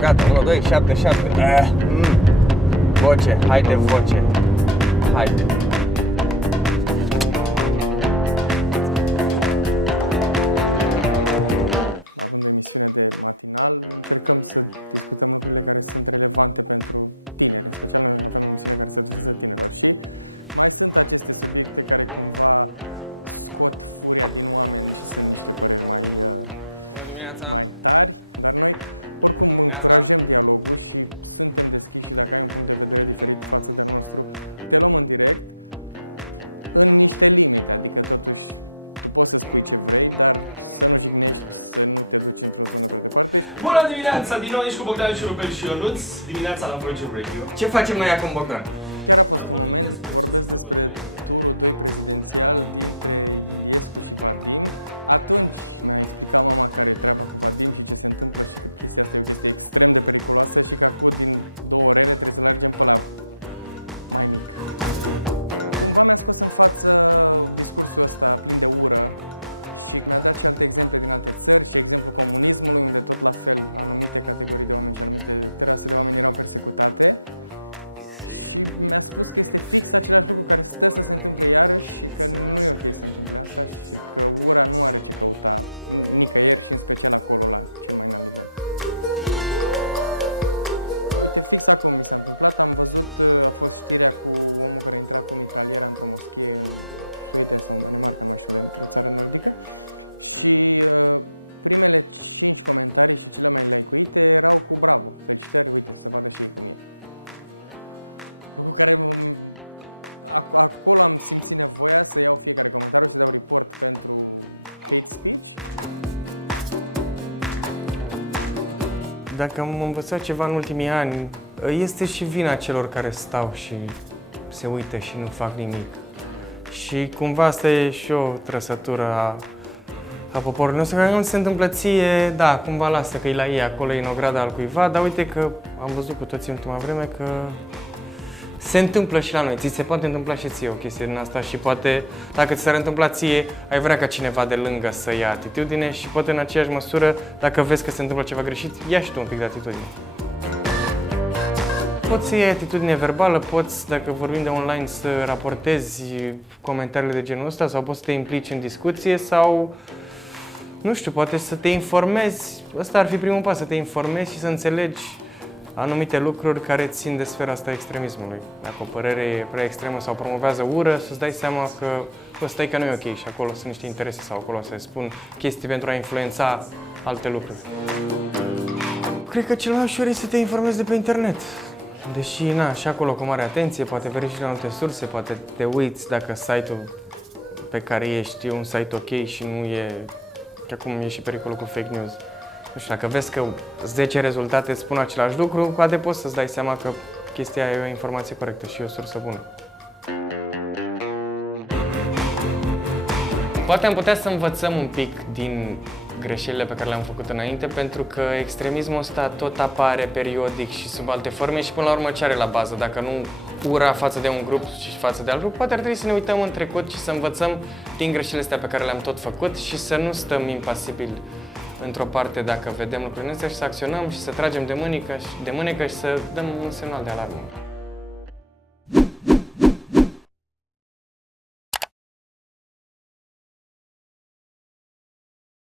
Gata, 1, 2, 7, 7. Voce, haide voce. Haide. Având o emisiune de matinal, încercăm să discutăm lucrurile care sunt relevante pentru tineri. În special, noi avem o emisiune care se adresează tinerilor și mai sunt aceste subiecte care cumva scot furia din oameni și sunt niște păreri mai tari, dar noi oricum încurajăm dialogul și suntem deschiși și dacă ai un punct de vedere diferit față de al nostru, te luăm în direct în niște limite, adică totuși tu poți să spui ce vrei, dar să nu jignești, să nu te duci într-o zonă prea departe. Bună dimineața! Din nou ești cu Bogdan și Rupel și Ionuț, dimineața la Virgin Radio. Ce facem noi acum, Bogdan? Chiar a fost un moment, vorbesc despre turul 2 prezidențial dintre Iliescu și Vadim. Atunci mi-a explicat mama care e treaba cu Vadim și ce se întâmplă și că chestia asta e o chestie extrem de periculoasă și că acum din 2 orele trebuie să mergem pe la mai mic. Cumva mi-a scos în față discursul ăsta plin de ură și mi-a dat și alte exemple din alte țări și exemplul comunismului, unde tot la fel anumite categorii de oameni și anumite terase de oameni erau persecutate. Și mi-a spus că este fix același lucru care stă să se întâmple iarăși și că nu e ok să se întâmple asta și că ura nu are ce căuta nicăieri și în special acolo, la cel mai înalt nivel. Uite, fix acum mi s-a întâmplat, am văzut, a fost știrea cu omul care intra cu mitraliera într-o moschee în Suedia sau în Danemarca, nu mai știu, într-o țară nordică. Și primele 5 comentarii și cele mai like-uite erau cu bravo, felicitări, uite, să vadă și ei cum e. Lucru care acolo am simțit nevoia să iau fiecare comentariu și să dau report pentru hate speech. Dacă am învățat ceva în ultimii ani, este și vina celor care stau și se uită și nu fac nimic. Și cumva asta e și o trăsătură a poporului nostru, care nu se întâmplă ție, da, cumva lasă că e la ei, acolo e în ograda al cuiva, dar uite că am văzut cu toții în ultima vreme că se întâmplă și la noi, ți se poate întâmpla și ție o chestie din asta și poate, dacă ți s-ar întâmpla ție, ai vrea ca cineva de lângă să ia atitudine și poate în aceeași măsură, dacă vezi că se întâmplă ceva greșit, ia și tu un pic de atitudine. Poți să iei atitudine verbală, poți, dacă vorbim de online, să raportezi comentariile de genul ăsta sau poți să te implici în discuție sau, nu știu, poate să te informezi. Ăsta ar fi primul pas, să te informezi și să înțelegi anumite lucruri care țin de sfera asta extremismului. Dacă o părere e prea extremă sau promovează ură, să-ți dai seama că ăsta e că nu e ok și acolo sunt niște interese sau acolo se spun chestii pentru a influența alte lucruri. Cred că cel mai ușor este să te informezi de pe internet. Deși, na, și acolo cu mare atenție, poate verifici la multe surse, poate te uiți dacă site-ul pe care ești e un site ok și nu e, că acum e și pericolul cu fake news. Nu știu, dacă vezi că 10 rezultate îți spun același lucru, poate poți să-ți dai seama că chestia e o informație corectă și e o sursă bună. Poate am putea să învățăm un pic din greșelile pe care le-am făcut înainte, pentru că extremismul ăsta tot apare periodic și sub alte forme și până la urmă ce are la bază? Dacă nu ura față de un grup și față de alt grup, poate ar trebui să ne uităm în trecut și să învățăm din greșelile astea pe care le-am tot făcut și să nu stăm impasibili într-o parte dacă vedem lucrurile astea și să acționăm și să tragem de mânecă și să dăm un semnal de alarmă.